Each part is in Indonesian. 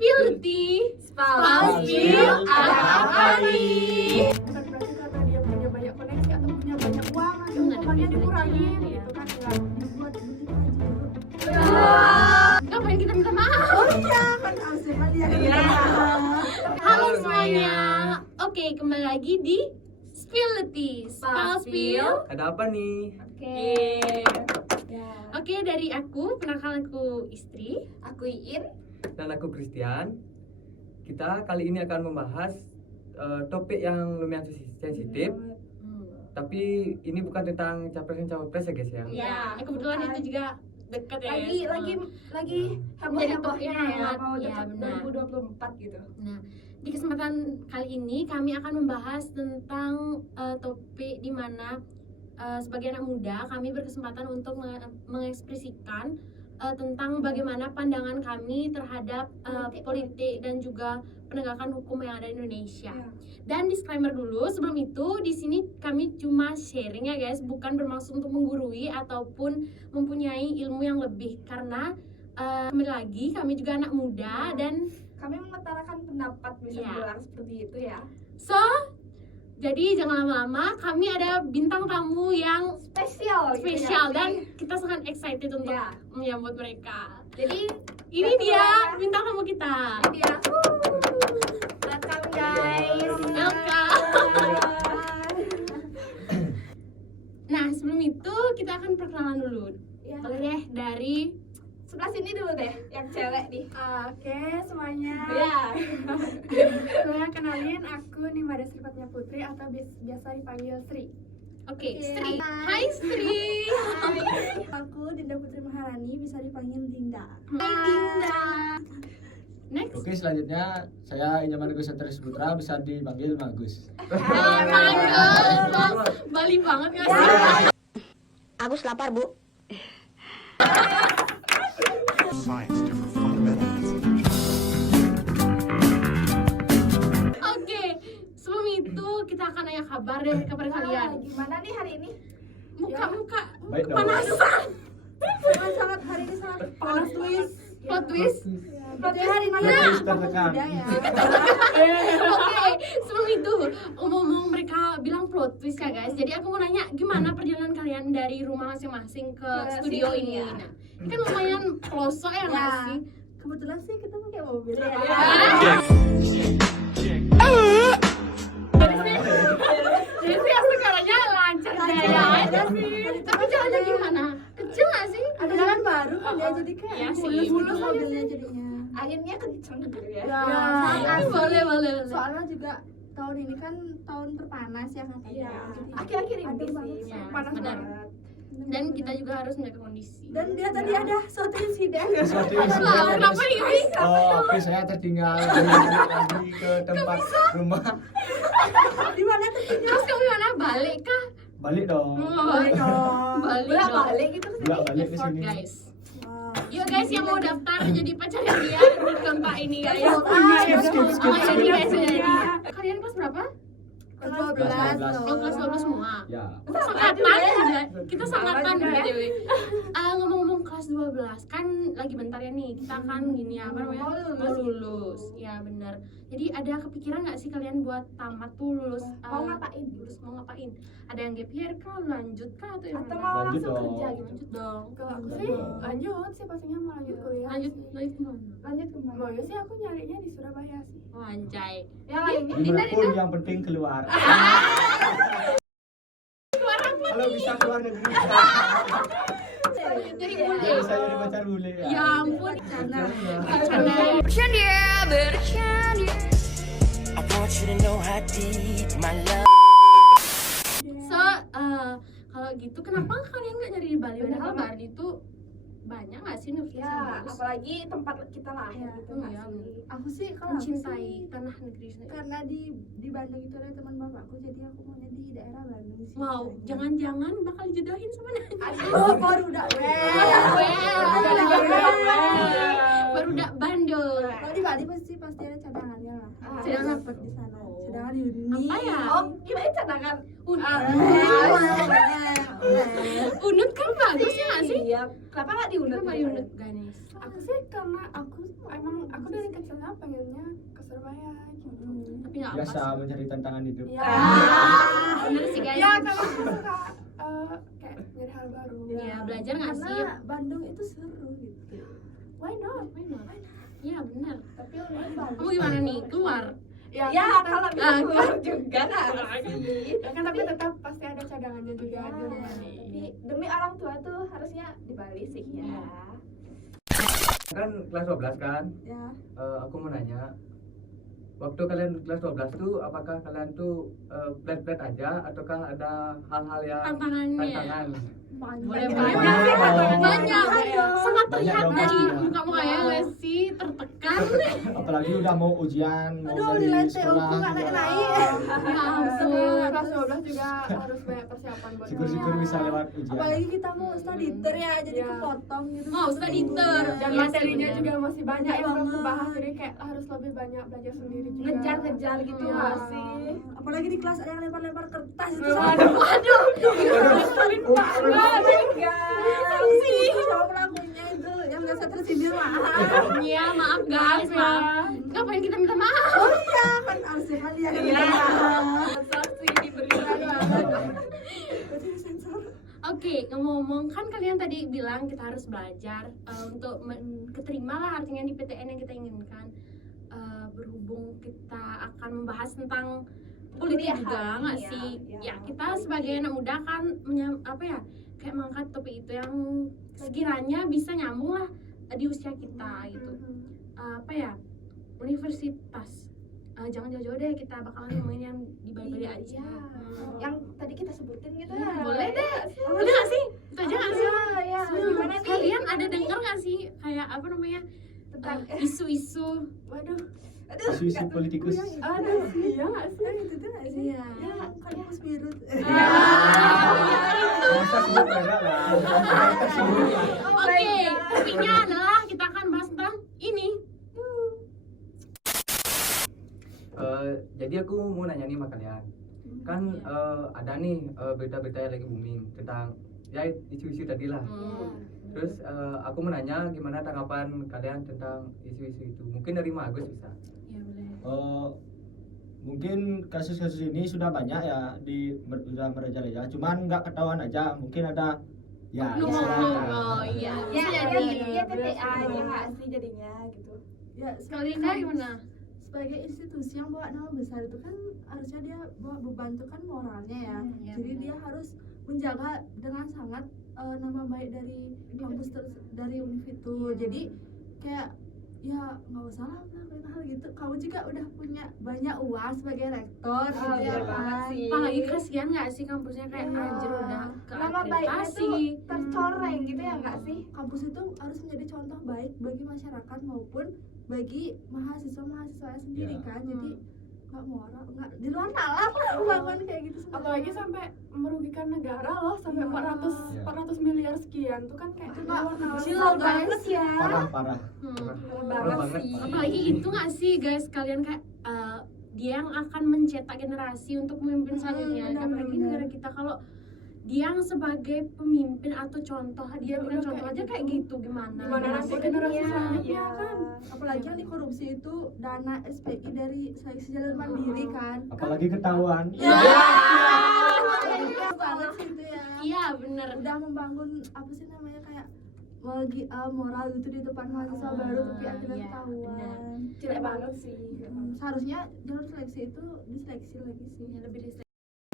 Spill the tea. Spill ada apa nih? Bukan berarti karena dia punya banyak koneksi atau punya banyak uang atau uangnya dikurangin gitu kan, nggak dibuat begitu aja. Ngapain kita minta maaf? Oh iya kan Alsima dia kan minta maaf. Halo semuanya. Oke, kembali lagi di Spill the tea. Spill. Ada apa nih? Oke, dari aku, penakalanku Istri. Aku Iin. Dan aku Christian. Kita kali ini akan membahas topik yang lumayan sensitif. Tapi ini bukan tentang capres dan cawapres ya guys ya. Ya, kebetulan itu juga dekat ya. Lagi heboh-hebohnya ya, mau ya, dekat benar. 2024 gitu. Nah, di kesempatan kali ini kami akan membahas tentang topik di mana sebagai anak muda kami berkesempatan untuk mengekspresikan tentang bagaimana pandangan kami terhadap politik dan juga penegakan hukum yang ada di Indonesia. Ya. Dan disclaimer dulu, sebelum itu di sini kami cuma sharing ya guys, bukan bermaksud untuk menggurui ataupun mempunyai ilmu yang lebih, karena kembali lagi kami juga anak muda dan Kami mengutarakan pendapat bisa Ya. dibilang seperti itu ya. so jadi jangan lama-lama, kami ada bintang tamu yang Spesial dan kita sangat excited untuk Ya. menyambut mereka. Jadi Ini betul dia ya. bintang tamu kita. Ini dia. Welcome guys. Welcome. Nah, sebelum itu kita akan perkenalan dulu. Ya. Boleh deh dari Sebelah sini dulu deh, yang cewek nih. Oke semuanya. Ya. Saya kenalin, aku Nimada Srifatnya Putri atau biasa dipanggil Sri. Oke, Oke, Sri. hai. Hai Sri. Aku Dinda Putri Maharani, bisa dipanggil Dinda. Hai Dinda. Next. Oke, selanjutnya saya Inyaman Agus Satria Putra, bisa dipanggil Magus. Bagus. Bali banget gak sih? Agus lapar, Bu. Oke, sebelum itu kita akan nanya kabar deh kabar kalian. Gimana nih hari ini? Muka-muka Baik dong. kepanasan. Sangat hari ini sangat panas twist. Plot twist. Jadi hari ini Terus tertekan. muda ya. Oke, sebelum itu ngomong mereka bilang plot twist ya guys. Jadi aku mau nanya gimana perjalanan kalian dari rumah masing-masing ke studio sini, ini. ya. Nah, ini kan lumayan pelosok ya nggak sih? Kebetulan sih kita pakai mobil ya. Jadi sih sekarangnya lancar jaya aja sih. Tapi jalannya gimana? Kecil nggak sih? Ada jalan baru kan ya, jadi kayak Iya sih, mulus mulus mobilnya jadinya. Anginnya kenceng gitu ya. Ya, Boleh, boleh, boleh. soalnya juga tahun ini kan tahun terpanas ya katanya. Iya. Jadi Akhir-akhir ini adem sih banget. Ya, panas benar. banget. Dan kita juga harus menjaga kondisi. Dan dia tadi ada suatu insiden. Suatu Lah, insiden. kenapa ini? Oh, oke, saya tertinggal lagi ke tempat rumah. Di mana tertinggal? Terus kamu gimana? Balik kah? Balik dong. Balik dong. Balik Bolak dong. balik gitu ke Bolak sini. balik ke Effort sini. guys. Wow. Yuk guys yang mau daftar jadi pacarnya dia di tempat ini guys. Skip. Jadi guys jadi. Kalian kelas berapa? Kelas 12 Kelas 12. Oh kelas 12 semua. Ya. Sangkatan aja. Kita sangkatan BTW. Ngomong-ngomong kelas 12 kan lagi bentar ya nih. Kita kan gini ya, apa namanya? Mau lulus. Ya benar. Jadi ada kepikiran nggak sih kalian buat tamat tuh lulus? Mau ngapain? Lulus mau ngapain? Ada yang gap year kah? Lanjut kah atau yang Atau mana? mau Lanjut langsung dong. kerja gitu? Lanjut dong. Kalau aku Lanjut sih dong. lanjut sih pastinya mau lanjut kuliah. Lanjut kemana? Lanjut kemana? Mau sih aku nyarinya di Surabaya sih. Oh, anjay. Yang lainnya? Dimanapun yang penting keluar. Kalau bisa keluar negeri. Jadi Ya bule. bisa jadi pacar bule ya. Ya ampun. Bercanda. I want you to know how deep my love. So, kalau gitu kenapa kalian nggak nyari di Bali? Padahal Bali itu banyak nggak sih universitas yang Ya, bagus? apalagi tempat kita lahir Ya, gitu oh nggak iya, sih? Aku sih kalau aku Mencintai sih tanah negeri sendiri. karena di Bandung itu ada teman bapakku, jadi aku maunya di daerah Bandung sih. Wow, jangan-jangan bakal dijodohin sama Nani. Oh, baru udah. Baru dak Bandung. Kalau di Bali pasti ada cadangannya lah. Cadangan apa? Di sana. Cadangan di Uni. Apa ya? Oh, gimana cadangan? Unut kan bagus ya nggak sih? Iya. Kenapa nggak diundur? Kenapa diunut, Ganes? Aku sih karena aku emang aku dari kecilnya Ya, biasa mencari tantangan hidup. Ya. bener sih guys. Ya kalau aku suka kayak nyari hal baru. Ya, belajar nggak sih? Karena Bandung itu seru gitu. Why not? Iya benar. Tapi orang Bandung. Kamu gimana nih? Keluar? Ya kalau bisa keluar juga kan tapi tetap pasti ada cadangannya juga di rumah. Tapi demi orang tua tuh harusnya di Bali sih ya. Kan kelas 12 kan. Ya. Aku mau nanya, waktu kalian kelas 12 tuh apakah kalian tuh flat aja ataukah ada hal-hal yang Tantangannya. tantangan? Boleh Banyak. banyak. Sangat terlihat dong dari pastinya. muka-mukanya nggak sih tertekan. Apalagi udah mau ujian, mau Aduh, dari nilai TU sekolah ku nggak juga. naik-naik. Ya Tapi ampun. kelas 12 juga harus banyak persiapan buat Syukur-syukur bisa lewat ujian. Apalagi kita mau study tour ya, jadi Iya. kepotong gitu. Mau study tour. dan Iya sih, materinya bener. juga masih banyak yang belum Banget. dibahas, jadi kayak harus lebih banyak belajar sendiri juga. Ngejar-ngejar gitu Iya. nggak sih? Apalagi di kelas ada yang lempar-lempar kertas itu. Waduh. Ngeselin banget. Sama pelakunya itu yang biasa tersindir maaf. Iya maaf guys, maaf. Ngapain kita minta maaf? Oh iya kan harusnya kan dia yang minta maaf. Berarti disensor. Oke, ngomong-ngomong kan kalian tadi bilang kita harus belajar untuk keterima lah artinya di PTN yang kita inginkan. Berhubung kita akan membahas tentang politik juga nggak sih? Ya kita sebagai anak muda kan kayak mengangkat topik itu yang sekiranya bisa nyambung lah di usia kita gitu. Universitas. Jangan jauh-jauh deh, kita bakalan ngomongin yang di Bali aja. Yang tadi kita sebutin gitu Ya, ya. boleh deh. Udah nggak sih? Itu aja nggak sih? Ya, gimana nih? Kalian ada denger nggak sih kayak apa namanya Tentang isu-isu? Waduh. Isu-isu politikus. Aduh. Iya nggak sih? Itu tuh nggak sih? Iya. Ya, kampus biru. Masa sebut merek lah. Oke, topiknya adalah kita akan bahas tentang ini. Jadi aku mau nanya nih sama kalian, kan ada nih berita-berita yang lagi booming tentang ya isu-isu tadi lah. Terus aku mau nanya gimana tanggapan kalian tentang isu-isu itu. Mungkin dari Magus bisa. Ya boleh. Mungkin kasus-kasus ini sudah banyak ya sudah merajalela, cuman nggak ketahuan aja. Mungkin ada ya istilahnya. Oh iya. Ya, Bisa ya, jadi. ya, TTA aja nggak sih jadinya gitu. Ya, Kalian gimana? sebagai institusi yang bawa nama besar itu kan harusnya dia bawa beban itu kan moralnya ya. Iya, Jadi dia harus menjaga dengan sangat nama baik dari kampus dari univ itu. Jadi kayak ya nggak usah lah melakukan hal gitu. Kamu juga udah punya banyak uang sebagai rektor gitu ya kan. Apalagi kasihan nggak sih kampusnya kayak Iya. anjir udah ke Nama baiknya akreditasi. tuh tercoreng gitu ya nggak sih? Kampus itu harus menjadi contoh baik bagi masyarakat maupun bagi mahasiswa sendiri Ya. kan. Jadi nggak moral, nggak di luar nalar lah bangun kayak gitu semua. Apalagi sampai merugikan negara loh, sampai 400 miliar sekian tuh kan kayak Itu di nggak luar nalar. kecil loh guys ya. Parah. Parah banget. Apalagi itu nggak sih guys, kalian kayak dia yang akan mencetak generasi untuk pemimpin selanjutnya. Apalagi negara kita kalau dia yang sebagai pemimpin atau contoh, dia bilang contoh aja kayak gitu gimana? Gimana nanti generasi selanjutnya kan? Apalagi yang dikorupsi itu dana SPI dari seleksi jalur mandiri kan. Apalagi ketahuan. Ya. Banget sih itu ya. Iya bener. Udah membangun apa sih namanya kayak moral gitu di depan mahasiswa baru tapi akhirnya iya, ketahuan. Jelek banget sih. Seharusnya jalur seleksi itu diseleksi lagi sih. Ya, lebih diseleksi.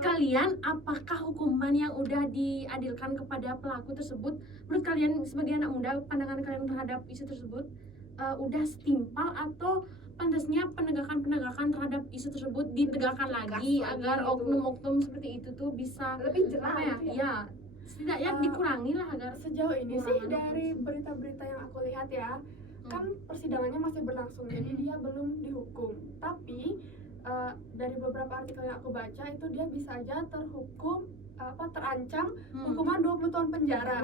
Kalian apakah hukuman yang udah diadilkan kepada pelaku tersebut menurut kalian sebagai anak muda, pandangan kalian terhadap isu tersebut udah setimpal atau pantasnya penegakan terhadap isu tersebut ditegakkan lagi agar oknum-oknum seperti itu tuh bisa Lebih jelas apa ya? gitu Ya, setidaknya dikurangi lah agar Sejauh ini sih Kurangan dari berita-berita yang aku lihat ya, kan persidangannya masih berlangsung, jadi dia belum dihukum. Tapi dari beberapa artikel yang aku baca itu dia bisa aja terancam hukuman 20 tahun penjara.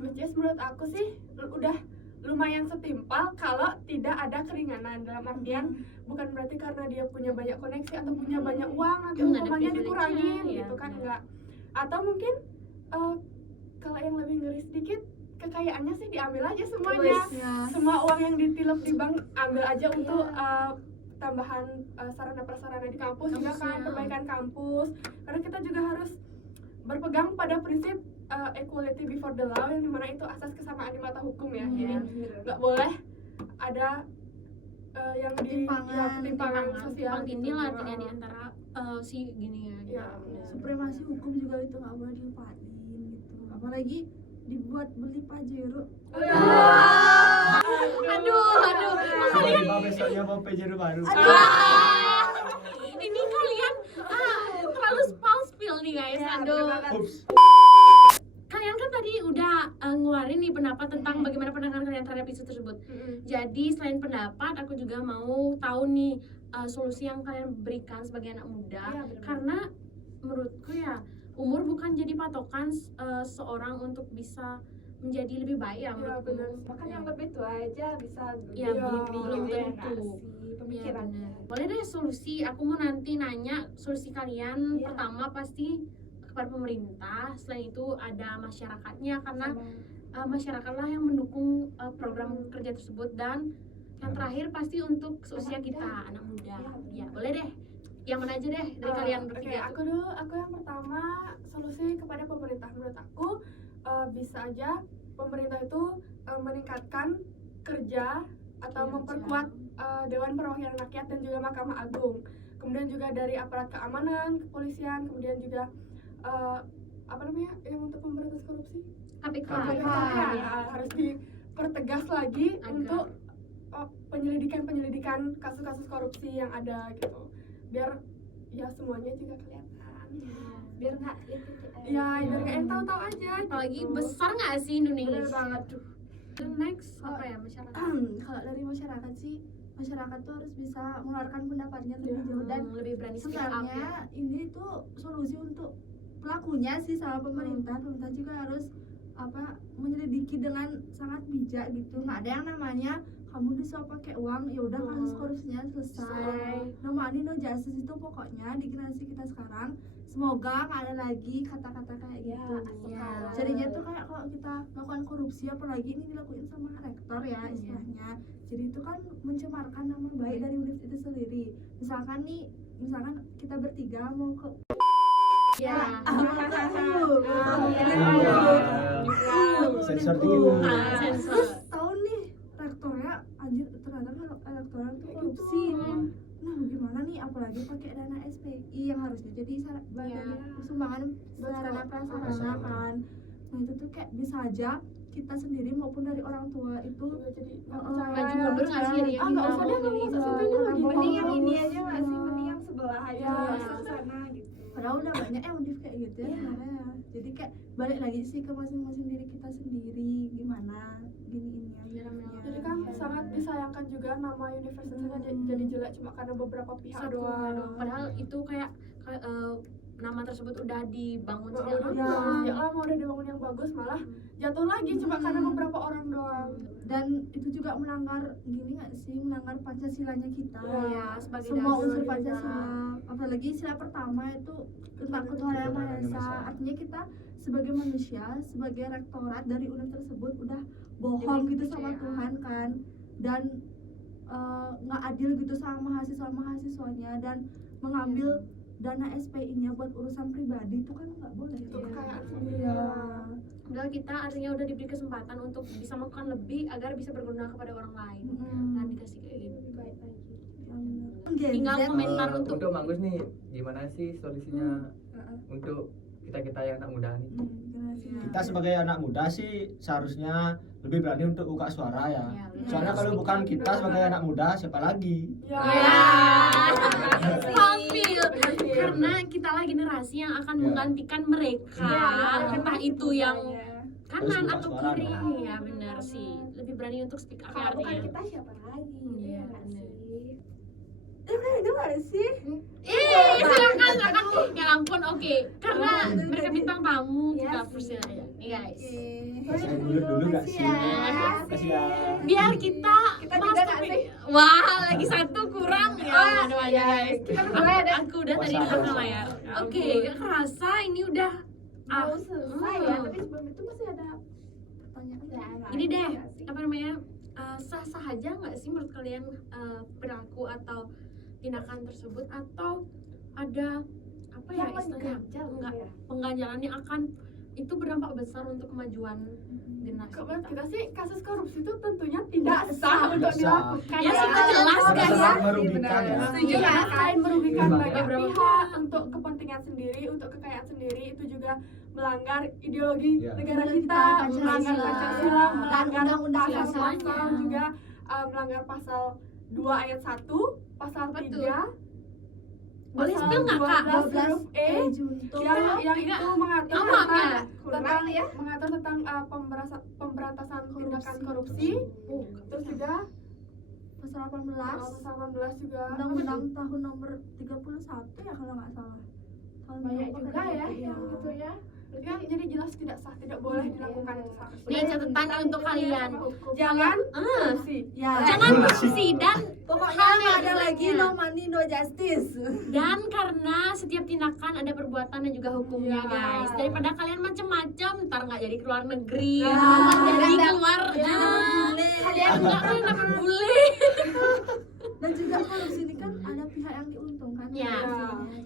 Which is menurut aku sih udah lumayan setimpal kalau tidak ada keringanan, dalam artian bukan berarti karena dia punya banyak koneksi atau punya banyak uang nanti Nggak ada hukumannya privilege-nya, dikurangin ya, gitu kan, benar. enggak. Atau mungkin kalau yang lebih ngeri sedikit, kekayaannya sih diambil aja semuanya. Semua uang yang ditilep di bank ambil aja untuk tambahan sarana prasarana di kampus juga Kampusnya. kan, perbaikan kampus. Karena kita juga harus berpegang pada prinsip equality before the law, yang dimana itu asas kesamaan di mata hukum ya. Jadi nggak boleh ada yang Ketimpangan, ketimpangan sosial timpang gitu. tindih lah di antara si gini ya. Iya. Supremasi hukum juga itu nggak boleh dilupain gitu, apalagi dibuat beli pajero. Aduh. Tiba-tiba besoknya mau pejero baru. Ini kalian terlalu spill nih guys. Aduh. Ups. Kalian kan tadi udah ngeluarin nih pendapat tentang bagaimana pandangan kalian terhadap isu tersebut. Jadi selain pendapat, aku juga mau tahu nih solusi yang kalian berikan sebagai anak muda. Iya, benar. Karena menurutku ya umur bukan jadi patokan seorang untuk bisa menjadi lebih baik ya Iya, menurutku. benar. Bahkan yang lebih tua aja bisa Iya, belum ya, tentu. sih, Iya, pemikirannya. benar. Boleh deh solusi, aku mau nanti nanya solusi kalian. Iya. Pertama pasti kepada pemerintah, selain itu ada masyarakatnya karena masyarakatlah yang mendukung program kerja tersebut, dan yang terakhir pasti untuk seusia kita, anak muda. Ya, boleh deh. Yang mana aja deh dari kalian Oke, bertiga? aku dulu. Aku yang pertama, solusi kepada pemerintah. Menurut aku bisa aja pemerintah itu meningkatkan kerja atau Kinerja. memperkuat Dewan Perwakilan Rakyat dan juga Mahkamah Agung. Kemudian juga dari aparat keamanan, kepolisian, kemudian juga apa namanya yang untuk pemberantasan korupsi? KPK. Harus dipertegas lagi Agar. untuk penyelidikan kasus-kasus korupsi yang ada gitu, biar ya semuanya juga kelihatan. Biar nggak itu Ya, biar kalian tahu-tahu aja. Apalagi gitu. besar nggak sih Indonesia? Bener banget. Next apa ya, masyarakat? Kalau dari masyarakat sih, masyarakat tuh harus bisa mengeluarkan pendapatnya lebih jauh, dan lebih berani speak up ya. sebenarnya ini tuh solusi untuk pelakunya sih sama pemerintah. Pemerintah juga harus menyelidiki dengan sangat bijak gitu. Nggak ada yang namanya kamu disuap pakai uang, ya udah kasus korupsinya selesai. No money no justice itu pokoknya di generasi kita sekarang. Semoga nggak ada lagi kata-kata kayak gitu. Ya. Jadinya tuh kayak kalau kita melakukan korupsi, apalagi ini dilakuin sama rektor ya istilahnya, jadi itu kan mencemarkan nama baik dari univ itu sendiri. Misalkan kita bertiga mau ke Ya. Sensor dulu. Sensor. Terus tahu nih rektornya anjir ternyata elektoral tuh korupsi. Nah gimana nih, apalagi pakai dana SPI yang harusnya jadi sumbangan sarana prasarana kan. Nah itu tuh kayak bisa aja kita sendiri maupun dari orang tua itu Jadi maju mundur nggak sih Ria? nggak usah deh, nggak usah sampai dulu gini. mending yang ini aja nggak sih, mending yang sebelah aja Ya. nggak usah sana gitu. Padahal udah banyak yang univ kayak gitu ya sebenarnya. Jadi kayak balik lagi sih ke masing-masing diri kita sendiri, gimana giniinnya. Jadi kan sangat disayangkan juga nama universitasnya jadi jelek cuma karena beberapa pihak Satu doang. padahal itu kayak nama tersebut udah dibangun Udah sejak lama. sejak lama udah dibangun yang bagus, malah jatuh lagi cuma karena beberapa orang doang. Dan itu juga melanggar melanggar Pancasilanya kita. Iya, sebagai Semua dasar unsur juga. Pancasila, apalagi sila pertama itu tentang ketuhanan yang Maha Esa. Artinya kita sebagai manusia, sebagai rektorat dari univ tersebut udah bohong gitu sama Tuhan kan, dan nggak adil gitu sama mahasiswanya, dan mengambil dana SPI-nya buat urusan pribadi itu kan nggak boleh. Itu kekayaan sendiri. Iya. Padahal kita artinya udah diberi kesempatan untuk bisa melakukan lebih agar bisa berguna kepada orang lain. Kan dikasih kayak gitu. Lebih baik lagi. Tinggal komentar untuk untuk Manggus nih, gimana sih solusinya untuk kita yang anak muda nih? Kita sebagai anak muda sih seharusnya lebih berani untuk buka suara ya. Ya, benar. Soalnya kalau bukan kita sebagai anak muda, siapa lagi? Ya. Tampil karena kita lah generasi yang akan Ya. menggantikan mereka, entah itu yang kanan Harus buka atau suara kiri. dong. Ya benar sih, lebih berani untuk speak up ya Kalau bukan artinya. kita siapa lagi? Iya, nggak bener. sih? Itu nggak sih? Silakan. Ya ampun, oke. Karena mereka bintang tamu, kita persilahkan. Nih guys. Saya dulu nggak sih? Kasih ya. Biar kita Kita bahas juga nggak topik. sih? Wah, lagi satu kurang ya. Aduh aja guys. Aku udah tadi di belakang layar. Oke, gak kerasa ini udah Mau selesai ya, Hmm. tapi sebelum itu masih ada pertanyaan. Ini deh, apa namanya? Sah-sah aja nggak sih menurut kalian perilaku atau tindakan tersebut atau ada apa ya Yang istilahnya mengganjal enggak ya. pengganjalan yang akan itu berdampak besar untuk kemajuan generasi Kalau menurut kita. kita sih kasus korupsi itu tentunya tidak sah untuk sah. dilakukan. Ya, itu jelas Karena kan ya. sangat merugikan ya. Setuju ya, selain merugikan Iya, banyak beberapa pihak untuk kepentingan sendiri, untuk kekayaan sendiri, itu juga melanggar ideologi Iya. negara Kita, kita, melanggar Pancasila. Pancasila, melanggar Undang-undang pasal-pasal Pancasila. juga melanggar pasal 2 ayat 1, pasal Betul. 3, Boleh pasal spill nggak, Kak? 12 huruf E junto. yang itu mengatur Oh, maaf ya. tentang mengatur tentang pemberantasan tindakan korupsi, terus juga Pasal pasal 18 juga Undang-undang tahun nomor 31 ya kalau nggak salah. Tahun Banyak berapa juga kan ya itu? yang gitu ya. kan jadi jelas tidak sah, tidak boleh dilakukan itu seharusnya. Nih catatan untuk kalian. Jangan korupsi. Ya. Jangan korupsi dan Pokoknya nggak ada lagi no money no justice. dan karena setiap tindakan ada perbuatan dan juga hukumnya Ya. guys. Daripada kalian macam-macam ntar nggak jadi keluar negeri, Ya. nggak jadi keluar Kalian kalian dapat bule. dan juga korupsi ini kan ada pihak yang diuntungkan. Ya.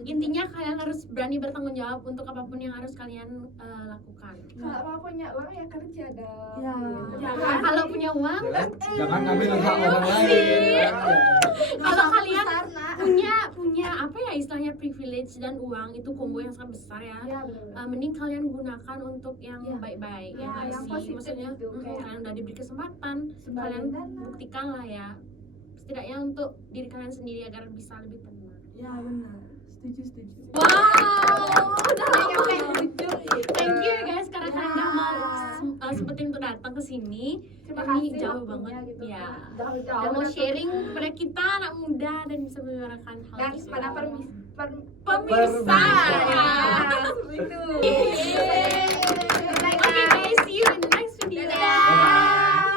Intinya kalian harus berani bertanggung jawab untuk apapun yang harus kalian lakukan. Kalau mau punya uang ya kerja dong. Ya. Jangan Kalau punya uang, Jangan ngambil hak orang lain. kalau kalian Besar, nak. punya apa ya istilahnya privilege dan uang itu combo yang sangat besar ya. Ya benar. Mending kalian gunakan untuk yang Ya. baik-baik Ya, ya nggak yang sih? positif Maksudnya gitu, kayak kalian udah diberi kesempatan, Sembari kalian dana. buktikan lah ya. Setidaknya untuk diri kalian sendiri agar bisa lebih tenang. Ya benar. Setuju. Wow, udah lama. Kayak ujung gitu. Thank you ya guys karena kalian udah mau sempetin untuk datang ke sini. Terima Ini kasih jauh waktunya banget gitu ya. kan. Jauh-jauh Udah mau datang. sharing kepada kita anak muda dan bisa menyuarakan hal Dan tersebut. pada pemirsa. Ya. itu. Okay guys, see you in the next video. Bye.